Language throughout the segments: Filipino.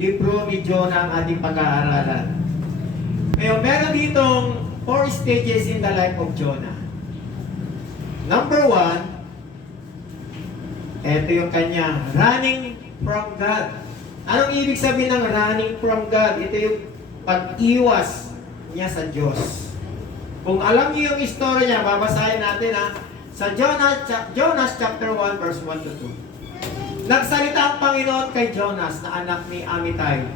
libro ni Jonah ang ating pag-aaralan. Ngayon, meron ditong 4 stages in the life of Jonah. Number 1, ito yung kanya, running from God. Anong ibig sabihin ng running from God? Ito yung pag-iwas niya sa Diyos. Kung alam niyo yung istorya niya, babasahin natin sa Jonas chapter 1 verse 1 to 2. Nagsalita ang Panginoon kay Jonas na anak ni Amittai.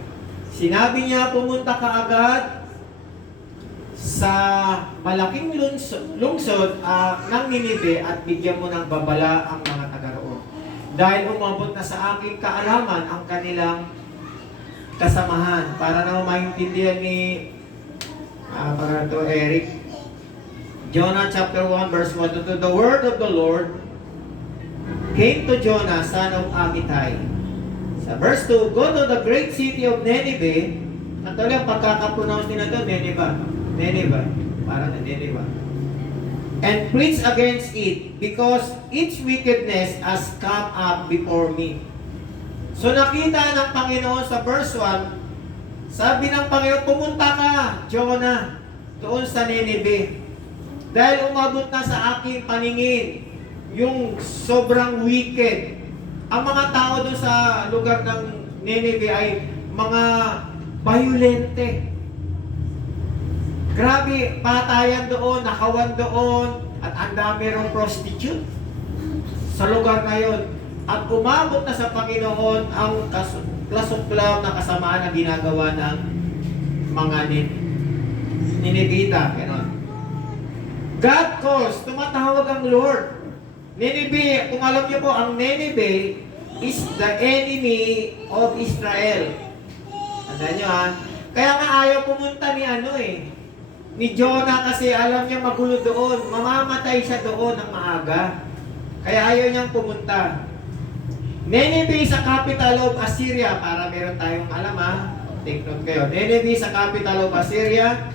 Sinabi niya, pumunta ka agad sa malaking lungsod ng Ninive at bigyan mo ng babala ang mga taga roon. Dahil umabot na sa aking kaalaman ang kanilang kasamahan. Para na maintindihan ni Eric. Jonah chapter 1 verse 1 to 2. The word of the Lord came to Jonah, son of Amittai. Sa verse 2, go to the great city of Nineveh. At talagang pagkakapronounce nila doon, Nineveh. Parang Nineveh. And preach against it, because its wickedness has come up before me. So nakita ng Panginoon sa verse 1, sabi ng Panginoon, pumunta ka, Jonah, doon sa Nineveh. Dahil umabot na sa aking paningin yung sobrang wicked. Ang mga tao doon sa lugar ng Nineveh ay mga violente. Grabe, patayan doon, nakawan doon, at ang dami rin prostitute sa lugar na yun. At umabot na sa Panginoon ang klasuklaw na kasamaan na ginagawa ng mga Ninevita. God calls, tumatawag ang Lord. Nineveh, kung alam niyo po, ang Nineveh is the enemy of Israel. Tandaan niyo Kaya nga ayaw pumunta ni Jonah kasi alam niya magulo doon. Mamamatay siya doon ng maaga. Kaya ayaw niyang pumunta. Nineveh sa capital of Assyria. Para meron tayong alam take note kayo. Nineveh sa capital of Assyria.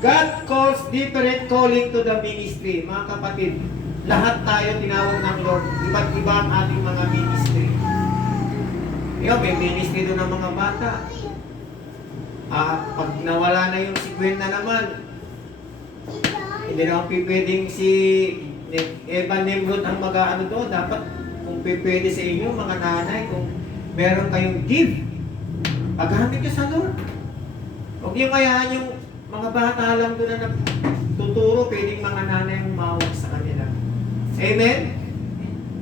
God calls different calling to the ministry. Mga kapatid, lahat tayo tinawag ng Lord. Iba't iba ang ating mga ministry. May ministry doon ng mga bata. Pag nawala na yung 50 naman, hindi naman pwedeng si Evan Nimrod ang mag-ano doon. Dapat kung pwede sa inyo, mga nanay, kung meron kayong give, paghamit nyo sa Lord. Huwag nyo kayaan yung mga bata lang doon na nagtuturo, pwedeng mga nanay ang umawag sa kanila. Amen?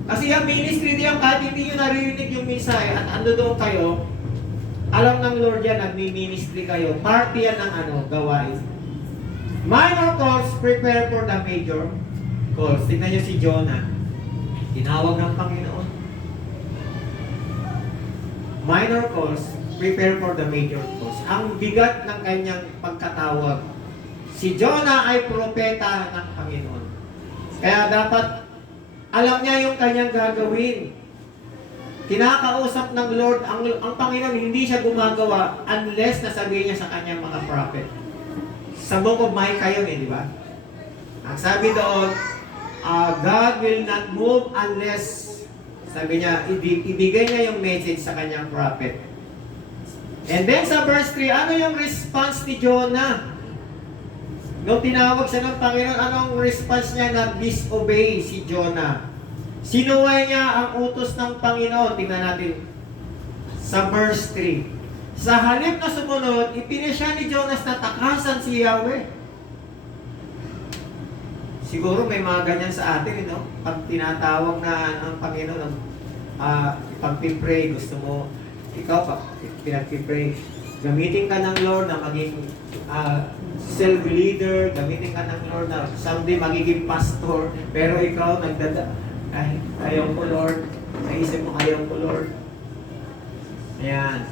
Kasi yung ministry diyan, kahit hindi nyo naririnig yung misay at ando doon kayo, alam ng Lord yan, nagmi-ministry kayo. Party yan ng gawain. Minor calls, prepare for the major calls. Tignan nyo si Jonah. Tinawag ng Panginoon. Minor calls, prepare for the major calls. Ang bigat ng kanyang pagkatawag. Si Jonah ay propeta ng Panginoon. Kaya dapat alam niya yung kanyang gagawin. Kinakausap ng Lord, ang Panginoon hindi siya gumagawa unless nasabihin niya sa kanyang mga prophet. Sa book of Micah yun di ba? Ang sabi doon, God will not move unless, sabi niya, ibigay niya yung message sa kanyang prophet. And then sa verse 3, ano yung response ni Jonah? Nung tinawag siya ng Panginoon, anong response niya na disobey si Jonah? Sinuway niya ang utos ng Panginoon. Tingnan natin sa verse 3. Sa halip na sumunod, ipinisya ni Jonas na takasan si Yahweh. Siguro may mga ganyan sa atin, Pag tinatawag na ang Panginoon, pag-pray, gusto mo, ikaw, pinag-pray, gamitin ka ng Lord na maging self-leader, gamitin ka ng Lord na someday magiging pastor, pero ikaw ayaw ko Lord, naisip mo ayaw ko Lord. Ayan.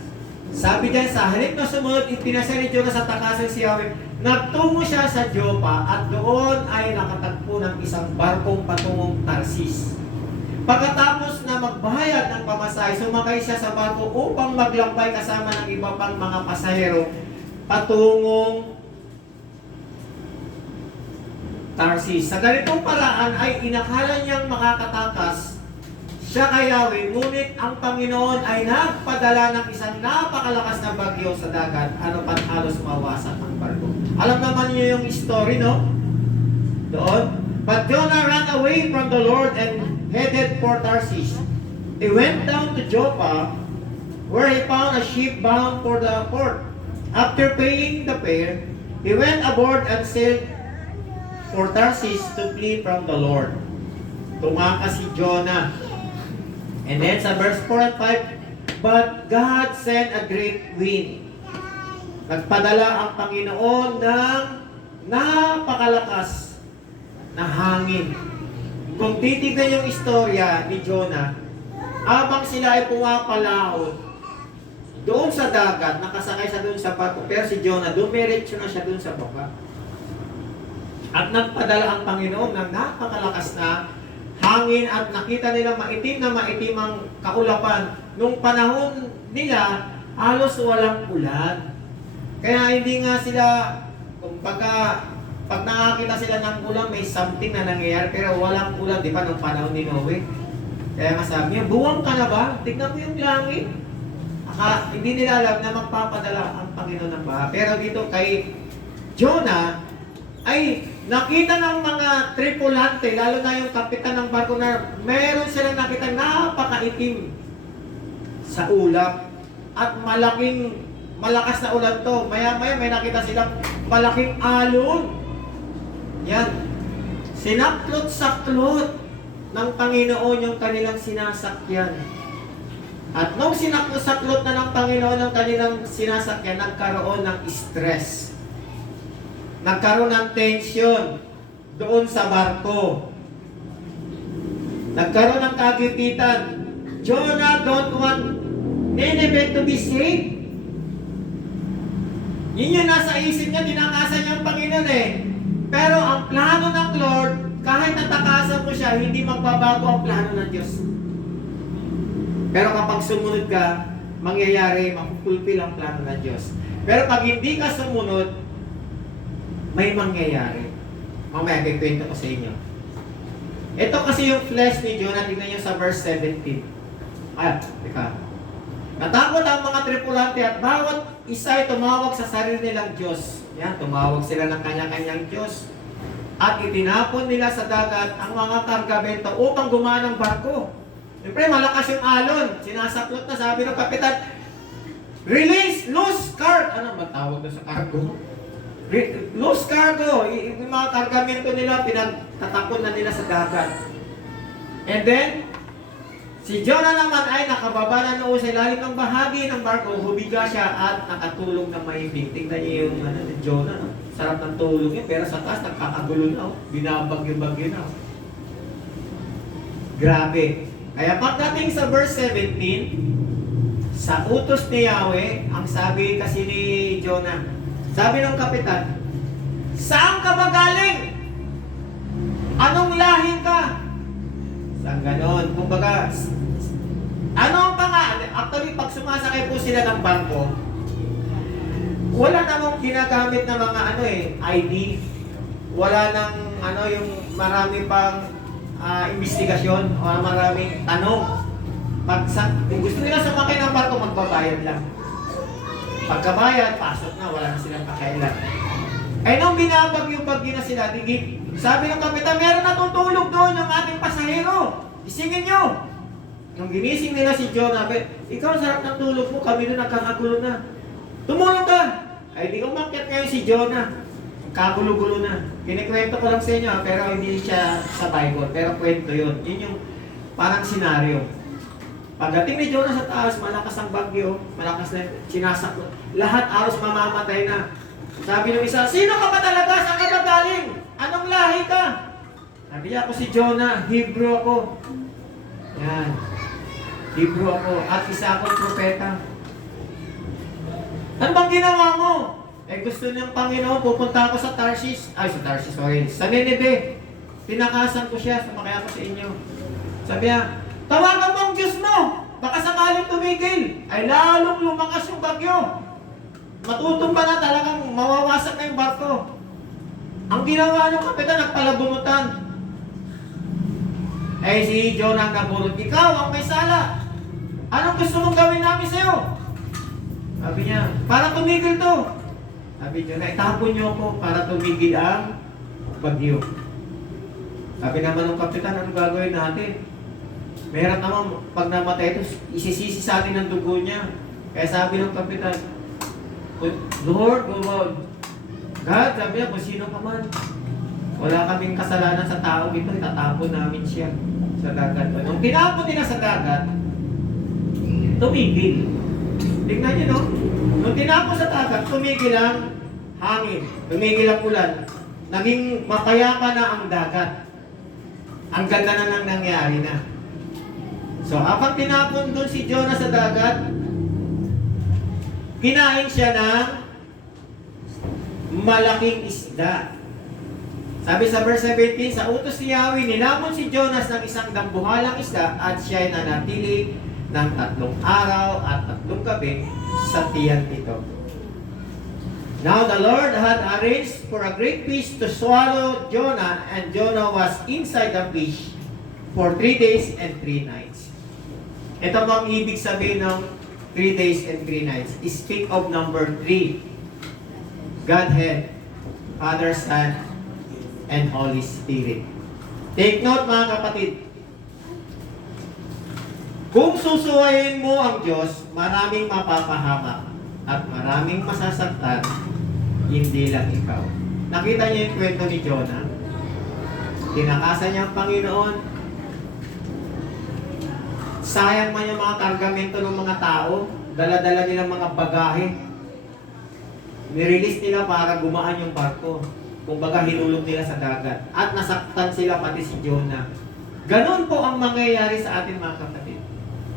Sabi dyan, sa halip na sumunod, ipinasya ni Jonah sa takasan si Yahweh. Nagtungo siya sa Joppa at doon ay nakatagpo ng isang barkong patungong Tarsis. Pagkatapos na magbayad ng pamasahe, sumakay siya sa barko upang maglampay kasama ng iba pang mga pasahero patungong Tarsis. Sa ganitong paraan ay inakala niyang makakatakas siya kay Yahweh, ngunit ang Panginoon ay nagpadala ng isang napakalakas na bagyo sa dagat, ano pat halos mawasak ang barko. Alam naman niyo yung story, no? Doon. But Jonah ran away from the Lord and headed for Tarshish. He went down to Joppa, where he found a ship bound for the port. After paying the fare, he went aboard and sailed for Tarshish to flee from the Lord. Tumakas si Jonah. And then sa verse 4 and 5, but God sent a great wind. Nagpadala ang Panginoon ng napakalakas na hangin. Kung titignan yung istorya ni Jonah, habang sila ay pumapalaot doon sa dagat, nakasakay siya doon sa barko, pero si Jonah, dumiretso na siya doon sa baba. At nagpadala ang Panginoon ng napakalakas na hangin at nakita nila maitim ang kaulapan. Nung panahon nila, halos walang ulan. Kaya hindi nga sila, kumbaga, pag nakakita sila ng ulan, may something na nangyayari, pero walang ulan, di ba, nung panahon ni Noe. Kaya nga sabi niya, buwang ka na ba? Tignan mo yung langit. Hindi nila alam na magpapadala ang Panginoon ng baha. Pero dito kay Jonah, ay nakita ng mga tripulante, lalo na yung kapitan ng barko na meron silang nakita napakaitim sa ulap. At malakas na ulan to. Maya-maya may nakita silang malaking alon. Yan. Sinaklot-saklot ng Panginoon yung kanilang sinasakyan. At nung sinaklot-saklot na ng Panginoon ang kanilang sinasakyan, nagkaroon ng stress. Nagkaroon ng tension doon sa barko. Nagkaroon ng kagipitan. Jonah don't want Nineveh to be saved. Yun yung nasa isip niya, tinakasan niya ang Panginoon eh. Pero ang plano ng Lord, kahit natakasan mo siya, hindi magbabago ang plano ng Diyos. Pero kapag sumunod ka, mangyayari, mapupulpil ang plano ng Diyos. Pero pag hindi ka sumunod, may mangyayari. Mamaya, kikwento ko sa inyo. Ito kasi yung flesh ni Jonah, tignan nyo sa verse 17. Teka. Natakot ang mga tripulante at bawat isa ay tumawag sa sarili nilang Diyos. Yan, tumawag sila ng kanya-kanyang Diyos. At itinapon nila sa dagat ang mga kargamento upang gumaan ang barko. Siyempre, malakas yung alon. Sinasaklot na, sabi ng kapitan, release, loose cargo. Ano matawag na sa cargo? Loose cargo. Yung mga kargamento nila, pinagtatapon na nila sa dagat. And then, si Jonah naman ay nakababa na noon sa ilalim ng bahagi ng barko, humiga siya at nakatulog ng mahimbing. Tingnan niyo yung ni Jonah, no? Sarap ng tulog niya, pero sa taas nagkakagulo na, binabagyo-bagyo na. Grabe. Kaya pagdating sa verse 17, sa utos ni Yahweh, ang sabi kasi ni Jonah, sabi ng kapitan, saan ka ba galing? Anong lahi ka? Saan ganon? Kumbaga, ano ang pangalan? Actually, pag sumasakay po sila ng barko, wala namang ginagamit na mga ID. Wala nang yung marami pang investigasyon o maraming tanong. Kung gusto nila sumakay ng barko, magbabayad lang. Pagkabayad, pasok na, wala na silang pakailan. Ay nung binabagyo-bagyo na sila, sabi ng kapitan, meron na tutulog doon yung ating pasahero. Isingin nyo. Nung ginising nila si Jonah, ikaw sarap ng tulog mo, kami doon nagkakagulo na. Tumulong ka! Ay di umakyat ngayon si Jonah. Kagulo-gulo na. Kinikwento ko lang sa inyo, pero hindi siya sa Bible, pero kwento yun. Yun yung parang senaryo. Pagdating ni Jonah sa taas, malakas ang bagyo, malakas na sinasakot. Lahat aros mamamatay na. Sabi ng isa, sino ka ba talaga? Saan ka ba galing? Anong lahi ka? Sabi niya, ako si Jonah, Hebrew ako. Yan. Hebrew ako. At isa akong propeta. Ano bang ginawa mo? Gusto niyang Panginoon, pupunta ako sa Tarshish. Sa Nineveh. Tinakasan ko siya, sumakay ako sa inyo. Sabi niya, tawagan mo ang Diyos mo! Baka sakaling tumigil. Ay lalong lumakas yung bagyo. Matutumba na talagang mawawasak na yung barko. Ang ginawa ng kapitan, nagpalabunutan. Eh si Jonah ang nabulot, ikaw ang may sala. Anong gusto mong gawin namin sa'yo? Sabi niya, para tumigil to. Sabi niya, itapon niyo ako para tumigil ang bagyo. Sabi naman ng kapitan, ano gagawin natin? Meron naman, pag namatay ito, isisisi sa atin ang dugo niya. Kaya sabi ng kapitan, Lord, God, sabi niya, kung sino ka man, wala kaming kasalanan sa tao ito, itatapon namin siya sa dagat. Nung tinapon nila sa dagat, tumigil. Tingnan niyo, no? Nung tinapon sa dagat, tumigil ang hangin, tumigil ang ulan. Naging mapayapa na ang dagat. Ang ganda na nang nangyari na. So, habang tinapon doon si Jonah sa dagat, kinain siya ng malaking isda. Sabi sa verse 17, sa utos ni Yahweh, ninamon si Jonas ng isang dambuhalang isda at siya ay nanatili ng 3 araw at 3 gabi sa tiyan nito. Now the Lord had arranged for a great fish to swallow Jonah, and Jonah was inside the fish for 3 days and 3 nights. Ito bang ibig sabihin ng 3 days and 3 nights? Speak of number 3. Godhead, Father, Son, and Holy Spirit. Take note mga kapatid. Kung susuwayin mo ang Diyos, maraming mapapahamak at maraming masasaktan, hindi lang ikaw. Nakita niyo yung kwento ni Jonah? Tinakasan niya ang Panginoon. Sayang man yung mga kargamento ng mga tao, dala-dala nilang mga bagahe. Nirelease nila para gumaan yung barko. Kumbaga hinulog nila sa dagat. At nasaktan sila pati si Jonah. Ganon po ang mangyayari sa atin mga kapatid.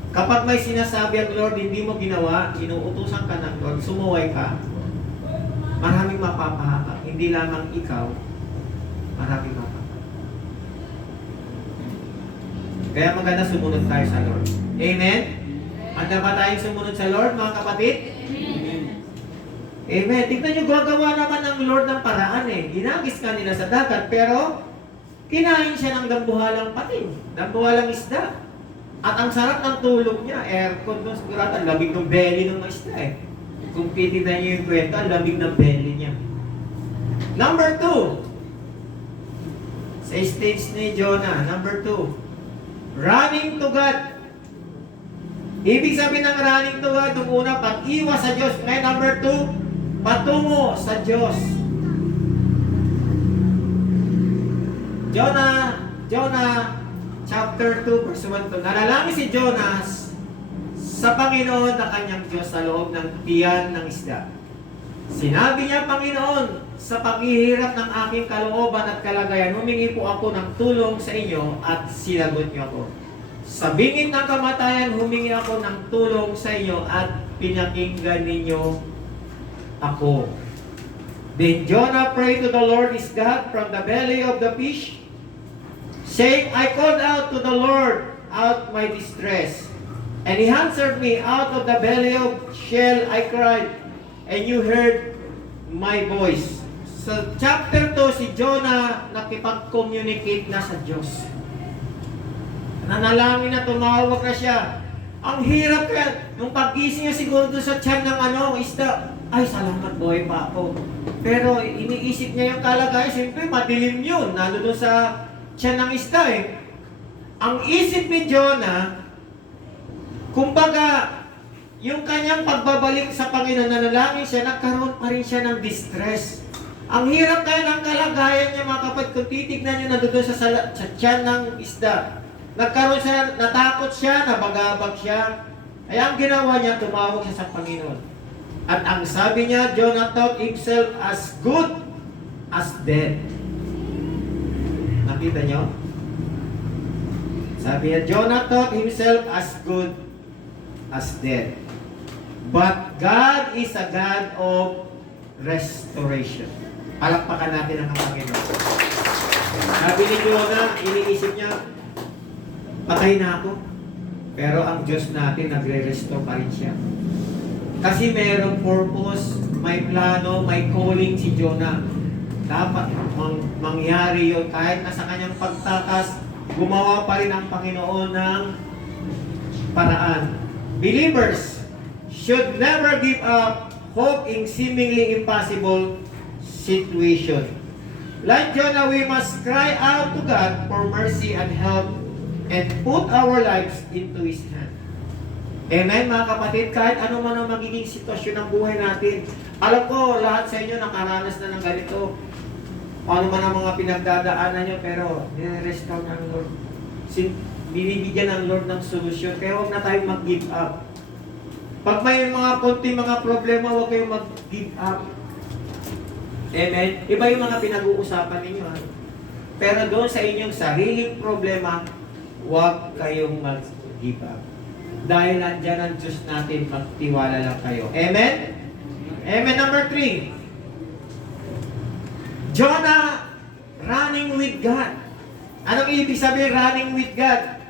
Kapag may sinasabi ang Lord, hindi mo ginawa, inuutusan ka ng Lord, sumuway ka, maraming mapapahamak. Hindi lamang ikaw, maraming mapapahamak. Kaya maganda sumunod tayo sa Lord. Amen? Handa ba tayong sumunod sa Lord mga kapatid? Amen. Tignan nyo, gagawa naman ng Lord ng paraan eh. Ginagis ka nila sa dagat, pero kinain siya ng dambuhalang pating, dambuhalang isda. At ang sarap ng tulog niya, aircon doon, sigurado, ang lamig ng belly ng isda eh. Kung titignan nyo yung kwento, ang lamig ng belly niya. Number 2, sa stage ni Jonah, number 2, running to God. Ibig sabihin ng running to God, nung una, pag-iwas sa Diyos. Ngayon, number 2, patungo sa Diyos. Jonah chapter 2 verse 1 to. Nanalangin si Jonas sa Panginoon na kanyang Diyos sa loob ng tiyan ng isda. Sinabi niya, Panginoon, sa paghihirap ng aking kalooban at kalagayan, humingi po ako ng tulong sa inyo at sinagot niyo ako. Sa bingit ng kamatayan, humingi ako ng tulong sa inyo at pinakinggan ninyo ako. Then Jonah prayed to the Lord his God from the belly of the fish, saying, I called out to the Lord out my distress, and He answered me. Out of the belly of Sheol I cried, and you heard my voice. Sa chapter 2, si Jonah nakipag-communicate na sa Diyos. Nanalangin na, tumawag na siya. Ang hirap kaya, nung pag-gising niya siguro doon sa tiyan ng isda, ay, salamat, buhay pa ako. Pero iniisip niya yung kalagayan, siyempre madilim yun, nalo doon sa tiyan ng isda eh. Ang isip ni Jonah, kumbaga, yung kanyang pagbabalik sa Panginoon, nanalangin siya, nagkaroon pa rin siya ng distress. Ang hirap kaya ng kalagayan niya mga kapatid, kung titignan niyo na doon sa tiyan ng isda. Nagkaroon siya, natakot siya, nabagabag siya. Kaya ang ginawa niya, tumawag siya sa Panginoon. At ang sabi niya, Jonah thought himself as good as dead. Nakita niyo? Sabi niya, Jonah thought himself as good as dead. But God is a God of restoration. Palakpakan natin ang Panginoon. Sabi ni Jonah, iniisip niya, patay na ako. Pero ang Diyos natin, nagre-restore pa rin siya. Kasi mayroong purpose, may plano, may calling si Jonah. Dapat mangyari yun. Kahit nasa kanyang pagtakas, gumawa pa rin ang Panginoon ng paraan. Believers should never give up hope in seemingly impossible situation. Like Jonah, we must cry out to God for mercy and help and put our lives into His hand. Amen, mga kapatid, kahit ano man ang magiging sitwasyon ng buhay natin. Alam ko, lahat sa inyo nakaranas na ng ganito. Ano man ang mga pinagdadaanan nyo, pero nire-restore ng Lord. Binibigyan ng Lord ng solusyon. Kaya huwag na tayong mag-give up. Pag may mga konti mga problema, huwag kayong mag-give up. Amen? Iba yung mga pinag-uusapan ninyo. Ha? Pero doon sa inyong sariling problema, huwag kayong mag-give up. Dahil nandyan ang Diyos natin, magtiwala lang kayo. Amen? Amen. Number 3. Jonah running with God. Anong ibig sabihin running with God?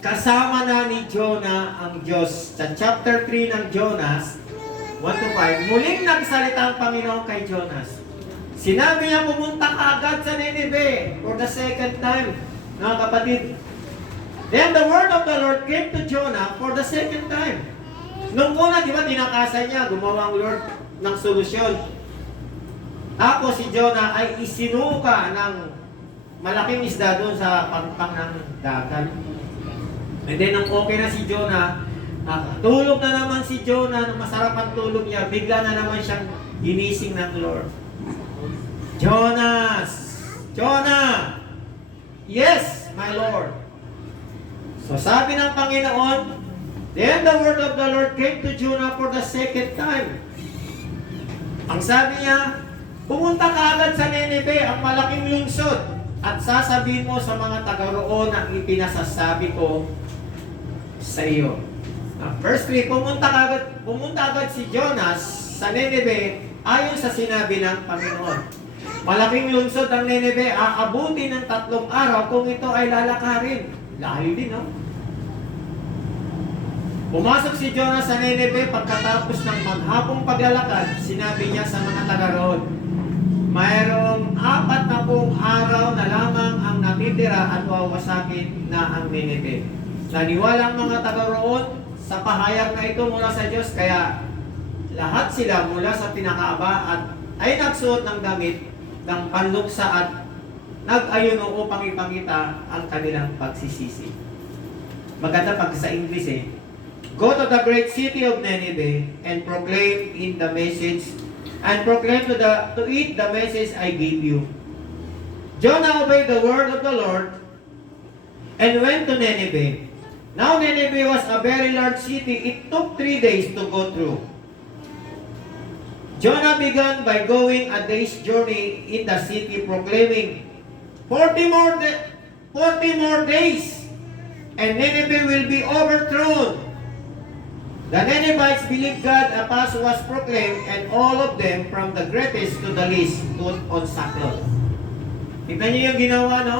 Kasama na ni Jonah ang Diyos. Sa chapter 3 ng Jonas, 1-5, muling nagsalita ang Panginoon kay Jonas. Sinabi niya, pumunta ka agad sa Nineveh for the second time. Mga kapatid, then the word of the Lord came to Jonah for the second time. Nung una, di ba, tinakasan niya, gumawa ang Lord ng solusyon. Ako si Jonah ay isinuka ng malaking isda doon sa pagpang ng dagat. And then, nung okay na si Jonah, tulog na naman si Jonah, masarap ang tulog niya, bigla na naman siyang ginising ng Lord. Jonas! Jonah! Yes, my Lord! So sabi ng Panginoon, then the word of the Lord came to Jonah for the second time. Ang sabi niya, pumunta ka agad sa Nineveh, ang malaking lungsod, at sasabihin mo sa mga taga roon ang ipinasasabi ko sa iyo. Verse 3, pumunta agad si Jonas sa Nineveh ayon sa sinabi ng Panginoon. Malaking lungsod ang Nineveh, aabuti ng 3 araw kung ito ay lalakarin. Layo din, no? Pumasok si Jonah sa Nineveh pagkatapos ng maghapong paglalakad, sinabi niya sa mga taga roon, mayroong 40 araw na lamang ang natitira at wawasakin na ang Nineveh. Naniwala ang mga taga roon sa pahayag na ito mula sa Diyos, kaya lahat sila mula sa pinakaaba at ay nagsuot ng damit ng panluksa at nag-ayuno upang ipakita ang kanilang pagsisisi. Maganda pag sa English eh. Go to the great city of Nineveh and proclaim in the message and proclaim to it the message I gave you. Jonah obeyed the word of the Lord and went to Nineveh. Now Nineveh was a very large city. It took 3 days to go through. Jonah began by going a day's journey in the city, proclaiming, 40 more days, and Nineveh will be overthrown. The Ninevites believed God, a pass was proclaimed, and all of them, from the greatest to the least, put on sackcloth. Tignan niyo yung ginawa, no?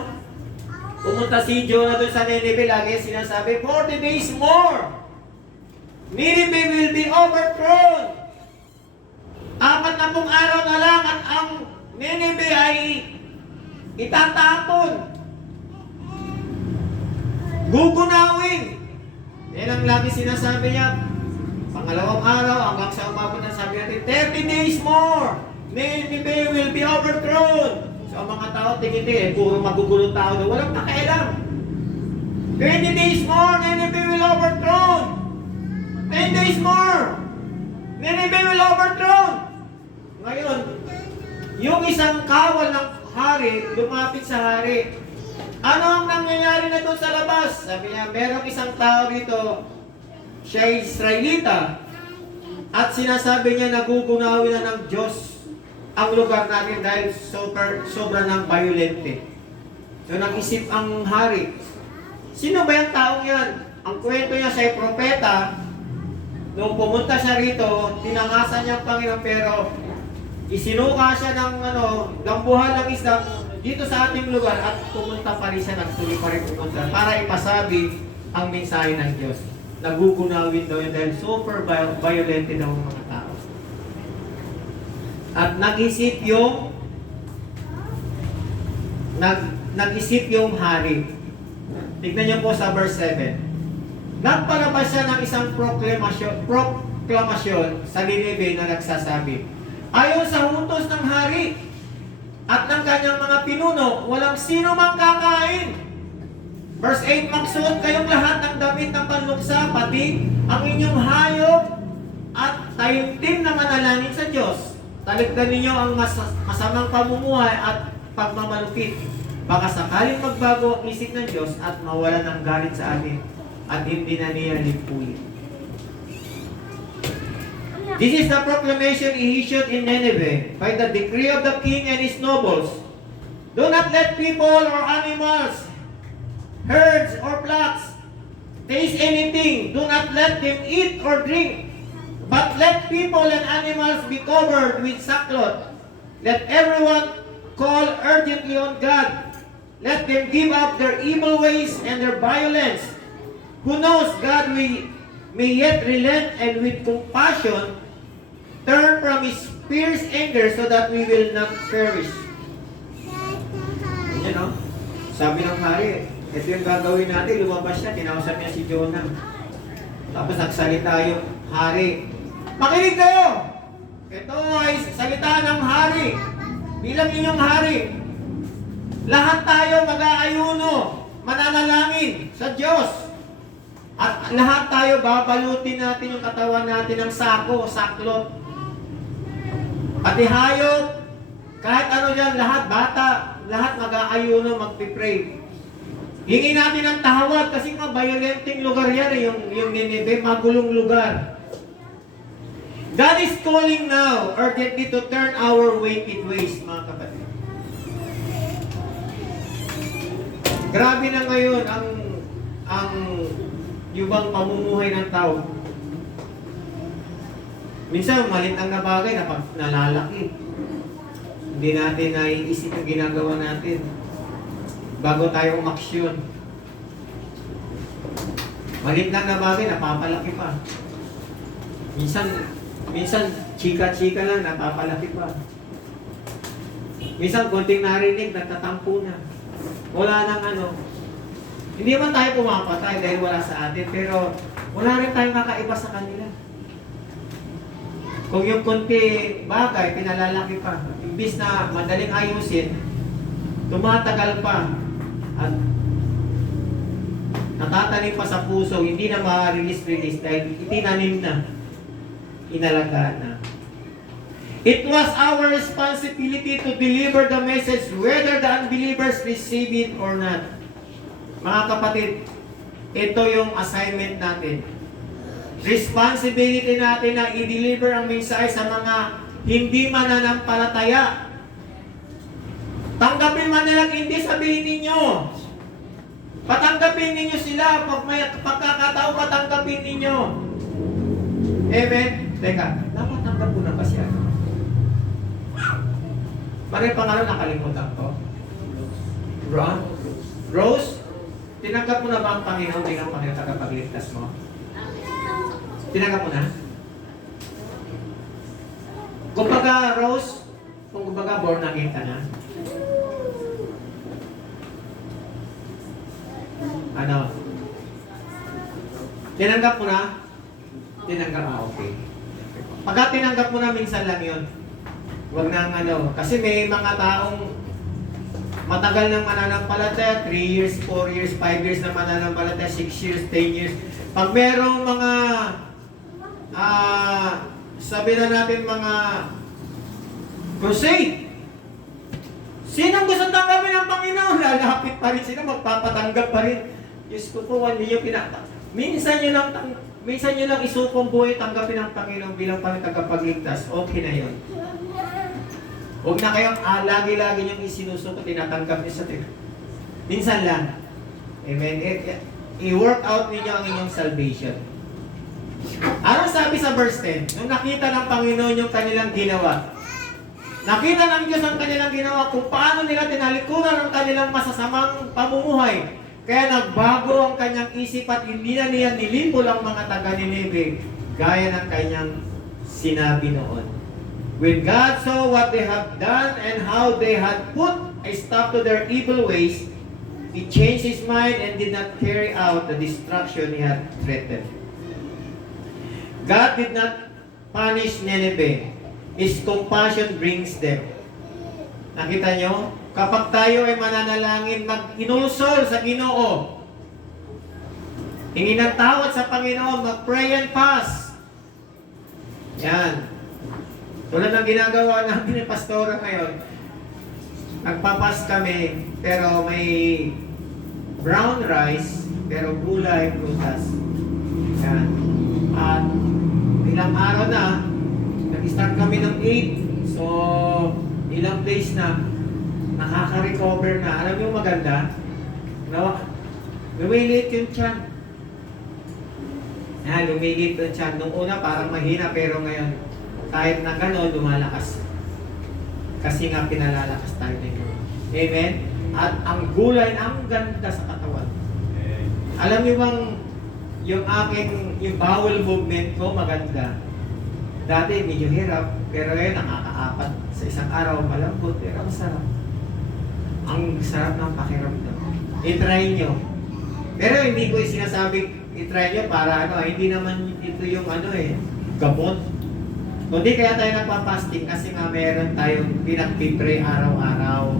Pumunta si Jonah doon sa Nineveh, lagi sinasabi, 40 days more, Nineveh will be overthrown. 40 araw na lang at ang Nineveh ay itatapon. Gugunawin. Yan ang lagi sinasabi niya. Pangalawang araw hanggang sa umabot na sabi natin, 30 days more, Nineveh will be overthrown. So ang mga tao tingin-tingin, puro magugulong tao na walang pakialam. 20 days more, Nineveh will overthrown. 10 days more, Nineveh will overthrown. Ngayon, yung isang kawal ng hari, lumapit sa hari. Ano ang nangyayari na doon sa labas? Sabi niya, merong isang tao dito, siya ay Israelita, at sinasabi niya nagugunawin na ng Diyos ang lugar natin dahil sobra ng violente. So nag-isip ang hari, sino ba yung taong yan? Ang kwento niya siya ay propeta. Nung pumunta siya rito, tinangasan niya ang Panginoon, pero isinuka siya ng lambuhan ng isda dito sa ating lugar at pumunta pa rin siya, nagtuloy pa rin pumunta para ipasabi ang mensahe ng Diyos. Nagugunawin daw yun dahil super violente daw ang mga tao. At nag-isip yung hari. Tignan niyo po sa verse 7. Nagpalabas siya ng isang proklamasyon sa Nineve na nagsasabi, ayon sa utos ng hari at ng kanyang mga pinuno, walang sino mang kakain. Verse 8, magsuot kayong lahat ng damit ng panluksa, pati ang inyong hayop at taimtim na manalangin sa Diyos. Talikdan ninyo ang masamang pamumuhay at pagmamalupit. Baka sakaling magbago ang isip ng Diyos at mawala ng galit sa atin at hindi na niya lipuin. This is the proclamation he issued in Nineveh by the decree of the king and his nobles. Do not let people or animals, herds or flocks taste anything. Do not let them eat or drink. But let people and animals be covered with sackcloth. Let everyone call urgently on God. Let them give up their evil ways and their violence. Who knows, God may yet relent and with compassion turn from His fierce anger so that we will not perish. Yan o. Sabi ng hari, ito yung gagawin natin, lumabas siya, kinausap niya si Jonah. Tapos nagsalita yung hari. Makinig kayo! Ito ay salita ng hari. Bilang inyong hari. Lahat tayo mag-aayuno, mananalangin sa Diyos. At lahat tayo babalutin natin yung katawan natin ng saklot. Pati hayop, kahit ano dyan, lahat bata, lahat mag-aayuno, magpipray. Hingi natin ng tawad kasi violenteng lugar yan yung Nineveh, magulong lugar. God is calling now urgently to turn our wicked ways, mga kapatid. Grabe na ngayon ang yubang pamumuhay ng tao. Minsan, malit lang na bagay na pag nalalaki. Hindi natin naiisip ang ginagawa natin bago tayo umaksyon. Malit lang na bagay, napapalaki pa. Minsan chika-chika lang, napapalaki pa. Minsan, konting narinig, nagtatampo na. Wala nang ano. Hindi man tayo pumapatay dahil wala sa atin, pero wala rin tayong kakaiba sa kanila. Kung yung konti bagay, pinalalaki pa. Imbis na madaling ayusin, tumatagal pa at natatanim pa sa puso, hindi na ma-release dahil itinanim na, inalagaan na. It was our responsibility to deliver the message whether the unbelievers receive it or not. Mga kapatid, ito yung assignment natin. Responsibility natin na i-deliver ang mensahe sa mga hindi mananampalataya. Tanggapin man nilang hindi, sabihin ninyo. Patanggapin ninyo sila. Pag may pagkakataon, patanggapin ninyo. Amen? Teka, dapat tanggap ko na ba siya? Maraming pangalan nakalimutan ko. Ron? Rose? Tinanggap mo na ba ang Panginoon bilang Panginoon tagapagligtas mo? Tinanggap mo na? Kumbaga, Rose, kumbaga born again ka na? Ano? Tinanggap mo na? Tinanggap mo, okay. Pagka tinanggap mo na, minsan lang yun. Huwag nang ano, kasi may mga taong matagal nang mananampalataya, 3 years, 4 years, 5 years na mananampalataya, 6 years, 10 years. Pag merong mga, sabi na natin mga crusade, sinong gusto tanggapin ng Panginoon? Lalapit pa rin sila, magpapatanggap pa rin. Diyos ko po, hindi nyo minsan nyo lang isupong buhay tanggapin ng Panginoon bilang tagapagligtas. Okay na yun. Huwag na kayong lagi-lagi niyong isinusuko, tinatanggap niyo sa Diyos. Minsan lang. Amen. I-work out ninyo ang inyong salvation. Anong sabi sa verse 10? Nung nakita ng Panginoon yung kanilang ginawa, nakita ng Diyos ang kanilang ginawa kung paano nila tinalikuran ang kanilang masasamang pamumuhay. Kaya nagbago ang kanyang isip at hindi na niya nilipol ang mga taga-Nineve gaya ng kanyang sinabi noon. When God saw what they have done and how they had put a stop to their evil ways, He changed his mind and did not carry out the destruction he had threatened. God did not punish Nineveh. His compassion brings them. Nakita nyo? Kapag tayo ay mananalangin, mag-inulsol sa Ginoo, hingi ng tawad sa Panginoon, mag-pray and fast. Yan. Tulad ng ginagawa namin ng pastora ngayon, nagpapas kami, pero may brown rice, pero gulay, prutas. Yan. At ilang araw na, nag-start kami ng 8. So, ilang days na, nakaka-recover na. Alam niyo maganda? Lumilit yung tiyan. Yan, lumilit yung tiyan. Nung una, parang mahina, pero ngayon, kahit na gano'n, lumalakas. Kasi nga pinalalakas tayo ng Lord. Amen? At ang gulay, ang ganda sa katawan. Alam niyo bang yung bowel movement ko maganda. Dati medyo hirap, pero ngayon nakakaapat sa isang araw, malambot, pero ang sarap. Ang sarap ng pakiramdam. I-try nyo. Pero hindi ko sinasabi i-try nyo para hindi naman ito yung gamot. Kundi kaya tayo nagpa-fasting kasi nga meron tayong pinag-pray araw-araw.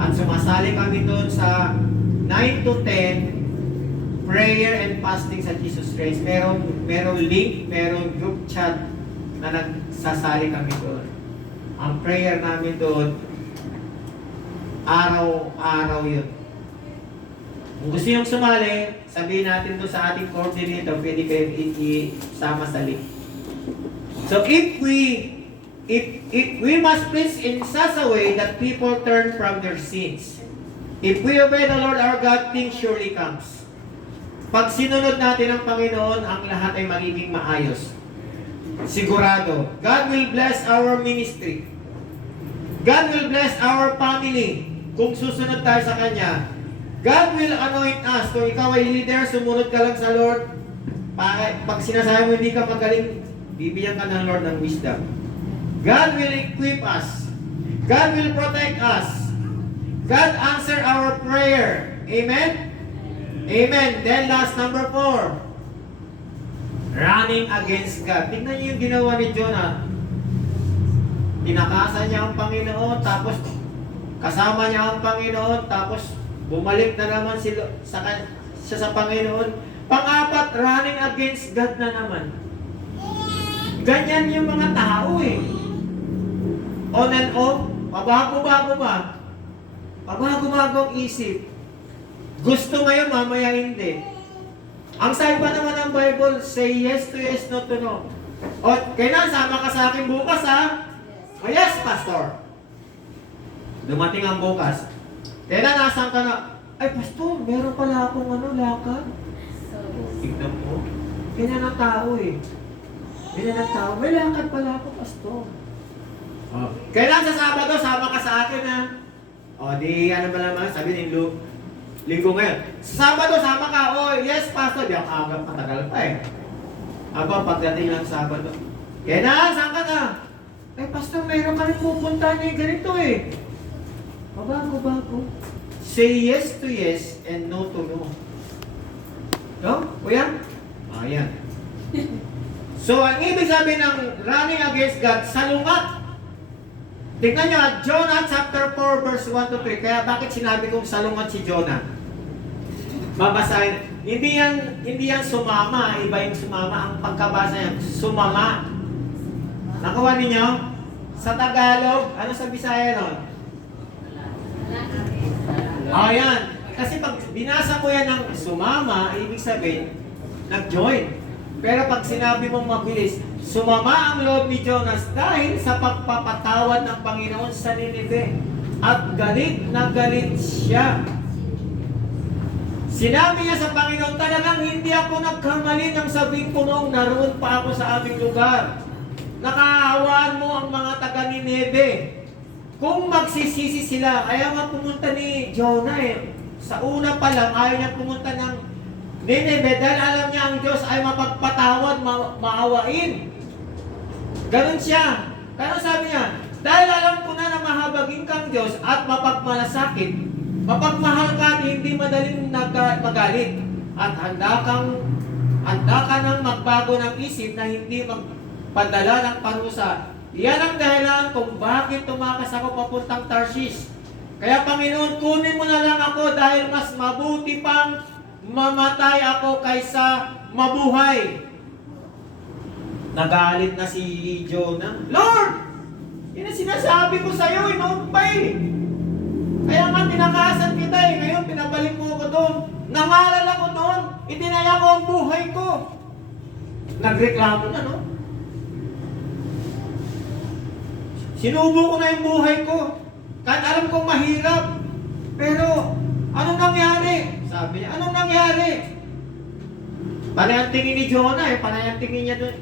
At sumasali kami doon sa 9 to 10 prayer and fasting sa Jesus Christ. Merong link, merong group chat na nagsasali kami doon. Ang prayer namin doon, araw-araw yun. Kung gusto niyong sumali, sabihin natin doon sa ating coordinator, pwede kayong isama sa link. So if we must preach in such a way that people turn from their sins. If we obey the Lord our God, things surely comes. Pag sinunod natin ang Panginoon, ang lahat ay magiging maayos. Sigurado. God will bless our ministry. God will bless our family. Kung susunod tayo sa Kanya. God will anoint us. Kung ikaw ay leader, sumunod ka lang sa Lord. Pag sinasabi mo hindi ka magaling, bibigyan ka ng Lord ng wisdom. God will equip us. God will protect us. God answer our prayer. Amen? Amen. Then last, number 4. Running against God. Tingnan niyo yung ginawa ni Jonah. Tinakasan niya ang Panginoon, tapos kasama niya ang Panginoon, tapos bumalik na naman siya sa Panginoon. Pang-apat, running against God na naman. Ganyan yung mga tao On and off, pabago-bago ba? Pabago-bago ang isip. Gusto ngayon, mamaya hindi. Ang sabi pa naman ng Bible, say yes to yes, no to no. O, kailan, sama ka sa akin bukas, ha? O, yes, pastor. Dumating ang bukas. Kailan, nasan ka na? Ay, pastor, meron pala akong lakad. Tignan mo. Ganyan ang tao Ganyan ang tao. May lakad pala ako, pastor. O, kailan sa Sabado, sama ka sa akin, ha? O, di, ano ba naman, sabi ni Luke, linggo ngayon. Sa Sabado, sama ka. Oh, yes, pastor. Di ako agad matagal pa Aba, pagdating ng Sabado. Kaya na, saan ka na? Ay, pastor, mayroon ka rin pupunta niya ganito Bago. Say yes to yes and no to no. No? Kuya? Ayan. So, ang ibig sabihin ng running against God, salungat. Tingnan nyo, Jonah chapter 4 verse 1 to 3. Kaya bakit sinabi kong salungat si Jonah? Babasahin. Hindi yan sumama. Iba yung sumama. Ang pagkabasa niya, sumama. Nakuha ninyo? Sa Tagalog, ano sa Bisaya nun? Ayan. Kasi pag binasa mo yan ng sumama, ibig sabihin, nag-join. Pero pag sinabi mong mabilis, sumama ang loob ni Jonas dahil sa pagpapatawad ng Panginoon sa Nineveh. At galit na galit siya. Sinabi niya sa Panginoon, talagang hindi ako nagkamali nang sabihin ko noong naroon pa ako sa aming lugar. Nakaawaan mo ang mga taga Nineveh. Kung magsisisi sila, ayaw nga pumunta ni Jonah Sa una pa lang, ayaw niya pumunta ng Nineveh dahil alam niya ang Diyos ay mapagpatawad, maawain. Ganun siya. Pero sabi niya, dahil alam ko na mahabagin kang Diyos at mapagmalasakit, Mapagmahal ka at hindi madaling magalit. At handa ka nang magbago ng isip na hindi magpadala ng parusa. Yan ang dahilan kung bakit tumakas ako papuntang Tarshish. Kaya Panginoon, kunin mo na lang ako dahil mas mabuti pang mamatay ako kaysa mabuhay. Nagalit na si Jonah. Lord! Yan ang sinasabi ko sa'yo, inumpay. Kaya nga tinakasan kita eh. Ngayon pinabalik mo ako doon. Nangaral ako doon. Itinaya ko ang buhay ko. Nagreklamo na, no? Sinubo ko na yung buhay ko. Kahit alam kong mahirap. Pero, anong nangyari? Sabi niya, anong nangyari? Panay ang tingin ni Jonah eh. Panay ang tingin niya doon.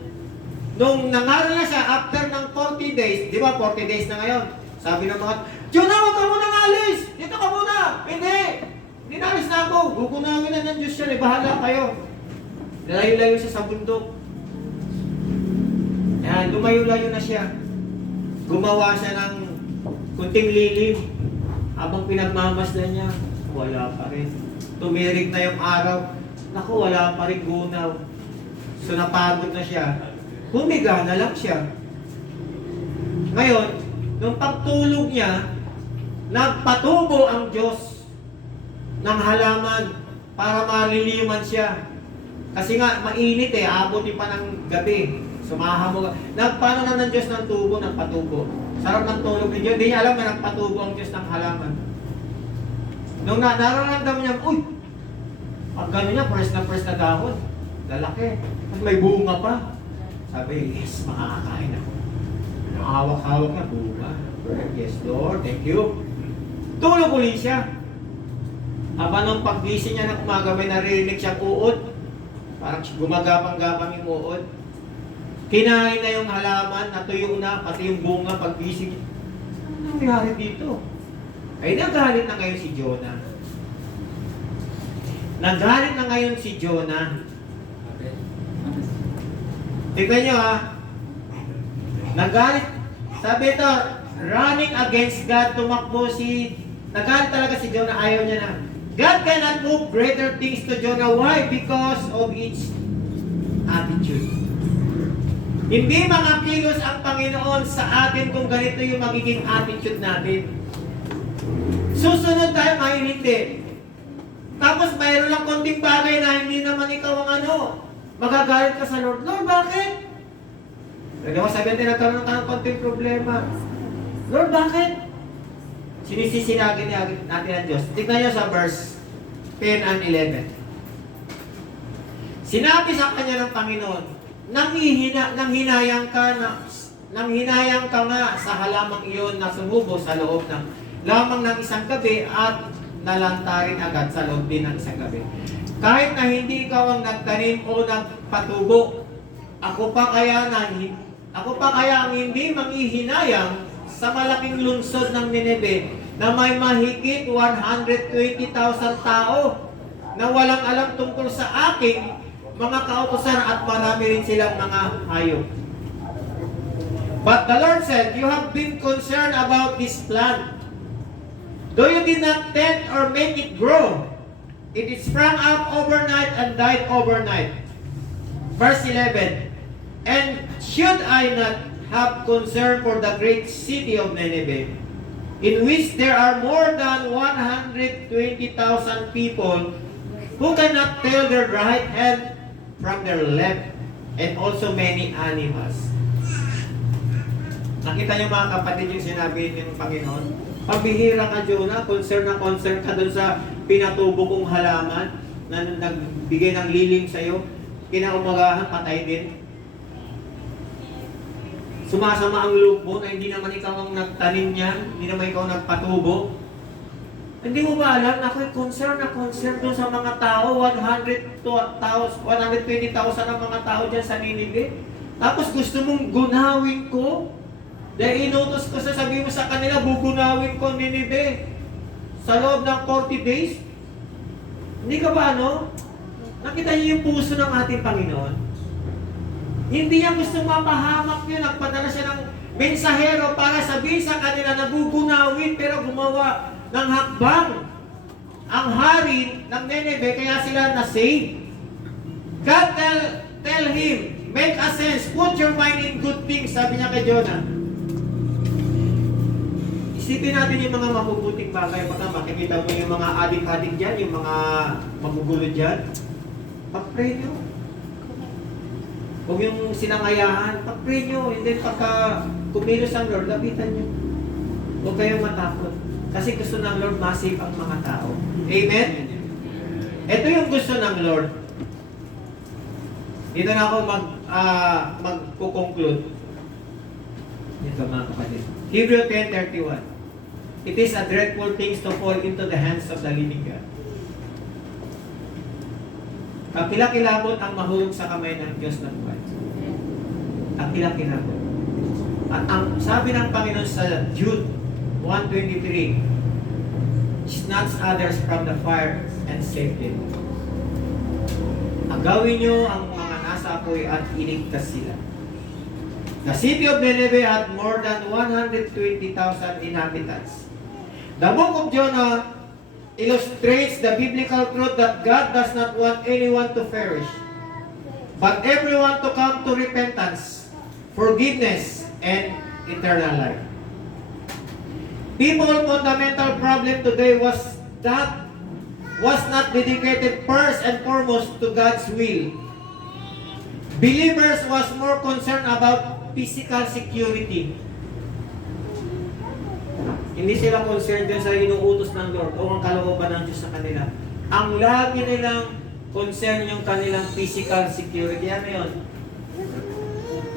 Nung nangaral na siya, after ng 40 days, di ba 40 days na ngayon, sabi ng mga, Jonah, huwag ka muna alis! Dito ka muna! Hindi! Hindi na alis na ako! Gugunawin na ng Diyos yan eh, bahala kayo. Layo-layo siya sa bundok. Yan, lumayo-layo na siya. Gumawa siya ng kunting lilim. Habang pinagmamasdan niya, wala pa rin. Tumirik na yung araw. Naku, wala pa rin gunaw. So napagod na siya. Humiga na lang siya. Ngayon, nung pagtulog niya, nagpatubo ang Diyos ng halaman para maliliman siya. Kasi nga, mainit eh, abutin pa ng gabi. Sumahamog. Nagpano na ng Diyos ng tubo, nagpatubo. Sarap ng tulog ni Diyos. Hindi niya alam na nagpatubo ang Diyos ng halaman. Nung nararamdaman niya, uy, pag gano'n niya, press na dahon. Lalaki. At may bunga pa. Sabi, yes, makakakain ako. Nakahawak-hawak na bunga. Yes, Lord, thank you. Tulog ulit siya. Aba nung paggising niya ng umaga, may naririnig siyang uod. Parang gumagapang-gapang yung uod. Kinain na yung halaman, natuyo na, pati yung bunga paggising niya. Ano nangyari dito? Ay, nagalit na ngayon si Jonah. Nagalit na ngayon si Jonah. Tignan nyo ha. Nagalit. Sabi ito, running against God, tumakbo nagalit talaga si Jonah, ayaw niya na. God cannot move greater things to Jonah. Why? Because of its attitude. Hindi mga kilos ang Panginoon sa atin kung ganito yung magiging attitude natin. Susunod tayo ngayon hindi. Tapos mayroon lang konting bagay na hindi naman ikaw ang magagalit ka sa Lord. Lord, bakit? Pwede ko sabihin, nagkaroon ng konting problema. Lord, bakit? Sinisisi natin ang Diyos. Tignan nyo sa verse 10 and 11. Sinabi sa kanya ng Panginoon, nang hinayang ka nga sa halamang iyon na sumubo sa loob ng lamang ng isang gabi at nalantarin agad sa loob din ng isang gabi. Kahit na hindi ikaw ang nagtanim o nagpatubo, ako pa kaya ang hindi manghihinayang sa malaking lungsod ng Nineve na may mahigit 120,000 tao na walang alam tungkol sa aking mga kautusan at marami rin silang mga hayop. But the Lord said, you have been concerned about this plant. Though you did not tend or make it grow, it sprang up overnight and died overnight. Verse 11, and should I not have concern for the great city of Nineveh, in which there are more than 120,000 people who cannot tell their right hand from their left, and also many animals. Nakita niyo mga kapatid yung sinabi ng Panginoon? Pabihira ka, Jonah, concern ka dun sa pinatubo kong halaman na nagbigay ng lilim sa'yo, kinaumagahan, patay din. Sumasama ang loob mo na hindi naman ikaw ang nagtanim niyan, hindi naman ikaw nagpatubo. Hindi mo ba alam na ako'y concern doon sa mga tao, 120,000 ang mga tao dyan sa Nineveh. Tapos gusto mong gunawin ko? Dahil inutos ko sabihin mo sa kanila, bugunawin ko Nineveh sa loob ng 40 days. Hindi ka ba nakita niyo yung puso ng ating Panginoon? Hindi niya gusto mapahamak yun. Nagpadala siya ng mensahero para sabihin sa kanila na bugunawin, pero gumawa ng hakbang ang hari ng Nineveh, kaya sila na-save. God tell him, make a sense, put your mind in good things, sabi niya kay Jonah. Isipin natin yung mga mabubuting bagay. Baka makikita mo yung mga adik-adik dyan, yung mga magugulo dyan. Pag-pray nyo. Huwag yung sinangayahan, pag-pray nyo. And then pagka kumilos ang Lord, lapitan nyo. Huwag kayong matakot. Kasi gusto ng Lord masave ang mga tao. Amen? Ito yung gusto ng Lord. Dito na ako magkukonclude. Ito mga kapatid. Hebrew 10:31. It is a dreadful thing to fall into the hands of the living God. Kakilakilabot ang mahulog sa kamay ng Diyos ng buhay. Kakilakilabot. At ang sabi ng Panginoon sa Jude 1:23, snatch others from the fire and save them. Agawin nyo ang mga nasa apoy at iligtas sila. The city of Nineveh had more than 120,000 inhabitants. The book of Jonah illustrates the biblical truth that God does not want anyone to perish, but everyone to come to repentance, forgiveness, and eternal life. People's fundamental problem today was not dedicated first and foremost to God's will. Believers was more concerned about physical security. Hindi sila concerned din sa inuutos ng Lord o ang kalooban ng Diyos sa kanila. Ang lagi nilang concern yung kanilang physical security. Ano yun?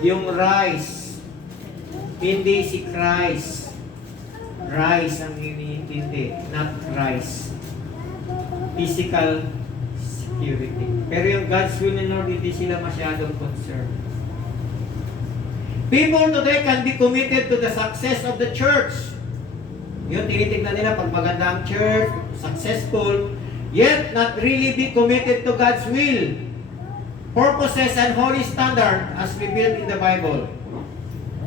Yung rice. Hindi si Christ. Rice ang iniintindi, not rice. Physical security. Pero yung God's will and Lord, hindi sila masyadong concerned. People today can be committed to the success of the church. Yun, tinitignan nila pag maganda ang church, successful, yet not really be committed to God's will, purposes, and holy standard as revealed in the Bible.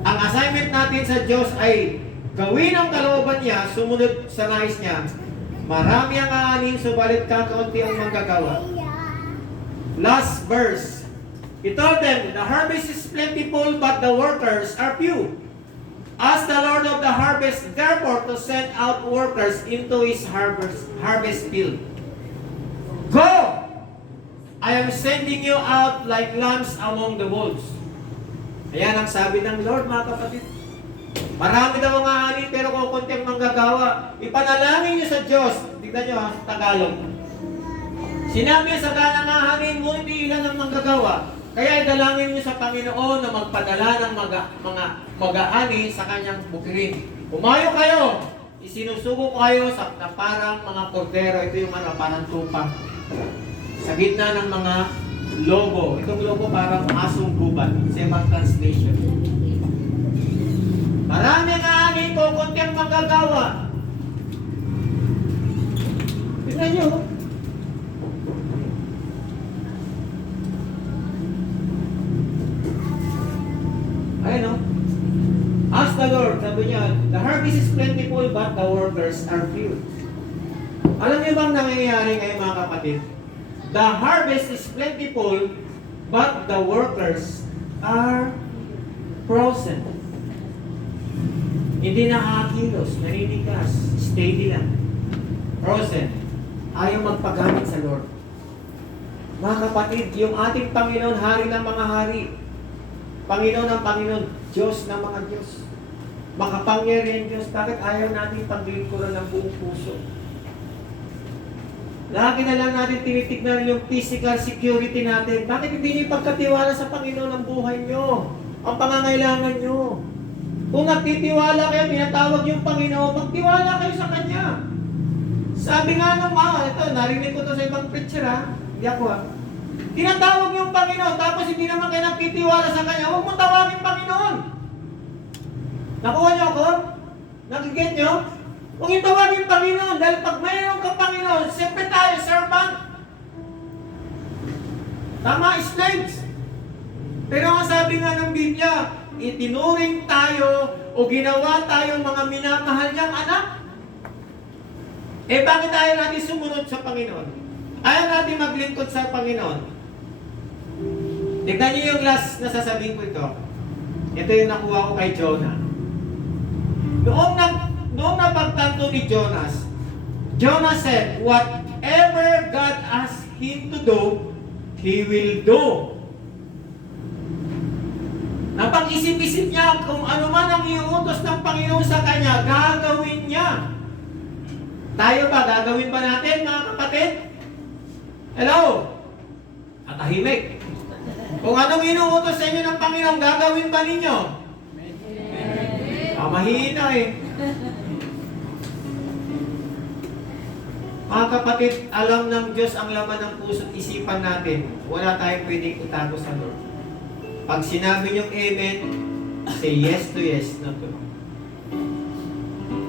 Ang assignment natin sa Diyos ay gawin ang kalooban niya, sumunod sa nais niya. Marami ang aanin, subalit kakaunti ang manggagawa. Last verse. He told them, the harvest is plentiful, but the workers are few. Ask the Lord of the harvest, therefore, to send out workers into his harvest field. Go! I am sending you out like lambs among the wolves. Ayan ang sabi ng Lord, mga kapatid. Marami daw ang aanin, pero kukunti ang manggagawa. Ipanalangin niyo sa Diyos. Tignan niyo ha, Tagalog. Sinabi niya sa ganang aanin, ngunit ilan ang manggagawa. Kaya idalangin niyo sa Panginoon na magpadala ng mga mag-aani sa kanyang bukirin. Umayo kayo! Isinusubo ko kayo na parang mga kordero. Ito yung parang tupa. Sa gitna ng mga lobo. Itong lobo parang asong gubat. Sa ibang translation. Marami ang aanin ko, kunti ang magagawa. Tignan niyo. Ayun o. Ask the Lord, sabi niya, the harvest is plentiful, but the workers are few. Alam niyo bang nangyayari ngayon mga kapatid? The harvest is plentiful, but the workers are frozen. Hindi nakakilos, naninigas, steady lang. Frozen. Ayaw magpagamit sa Lord. Mga kapatid, yung ating Panginoon, hari ng mga hari. Panginoon ng Panginoon, Diyos ng mga Diyos. Makapangyarihan Diyos. Bakit ayaw natin paglingkuran ng buong puso? Lagi na lang natin tinitignan yung physical security natin. Bakit hindi niyo pagkatiwala sa Panginoon ang buhay niyo? Ang pangangailangan niyo? Kung nagtitiwala kayo, pinatawag yung Panginoon, magtiwala kayo sa Kanya. Sabi nga nung ito, narinig ko to sa ibang preacher ha. Hindi ako ha. Tinatawag yung Panginoon, tapos hindi naman kayo nagtitiwala sa Kanya, huwag mo tawagin Panginoon. Nakuha niyo ako? Nagigit niyo? Huwag yung tawagin Panginoon, dahil pag mayroon ka Panginoon, siyempre tayo, servant. Tama, slaves. Pero ang sabi nga ng Biblia, itinuring tayo o ginawa tayong mga minamahal niyang anak. Eh bakit ayaw natin sumunod sa Panginoon? Ayaw natin maglingkod sa Panginoon. Tignan niyo yung last na sasabihin ko ito. Ito yung nakuha ko kay Jonah. Noong napagtanto ni Jonas, Jonah said, whatever God asks him to do, he will do. Napag-isip-isip niya kung ano man ang iuutos ng Panginoon sa kanya, gagawin niya. Tayo ba? Gagawin ba natin, mga kapatid? Hello? Atahimik. Kung anong inuutos sa inyo ng Panginoon, gagawin ba ninyo? Mahina eh. Mga kapatid, alam ng Diyos ang laman ng puso at isipan natin. Wala tayong pwedeng itago sa Lord. Pag sinabi niyong amen, say yes to yes, no to no.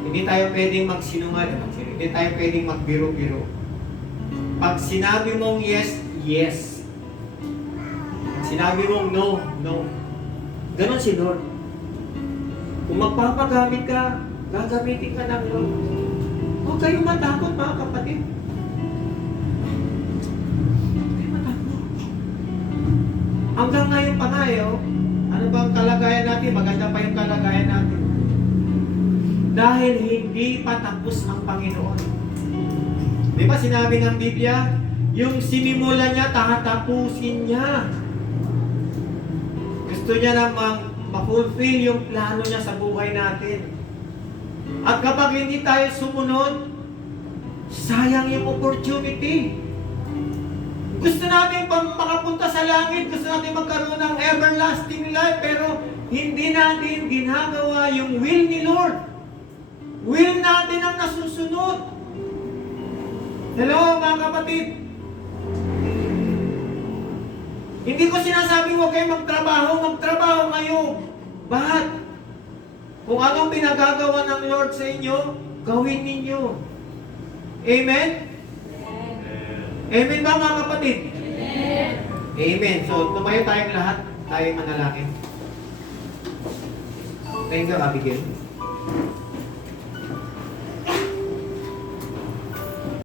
Hindi tayo pwedeng magsinungaling. Hindi tayo pwedeng magbiro-biro. Pag sinabi mong yes, yes. Pag sinabi mong no, no. Ganon si Lord. Kung magpapagamit ka, gagamitin ka ng Lord. Huwag kayong matakot, mga kapatid. Huwag kayong matakot. Hanggang ngayon pa nga, ano ba ang kalagayan natin? Maganda pa yung kalagayan natin. Dahil hindi pa tapos ang Panginoon. Di ba sinabi ng Biblia, yung sinimulan niya, tatapusin niya. Gusto niya namang ma-fulfill yung plano niya sa buhay natin. At kapag hindi tayo sumunod, sayang yung opportunity. Gusto natin makapunta sa langit, gusto natin magkaroon ng everlasting life, pero hindi natin ginagawa yung will ni Lord. Will natin ang nasusunod. Hello, mga kapatid. Hindi ko sinasabing huwag kayong magtrabaho kayo. But, kung anong pinagagawa ng Lord sa inyo, gawin ninyo. Amen? Amen ba, mga kapatid? Amen. Amen. So, tumayo tayong lahat. Tayo manalangin. Thank you, Abigail.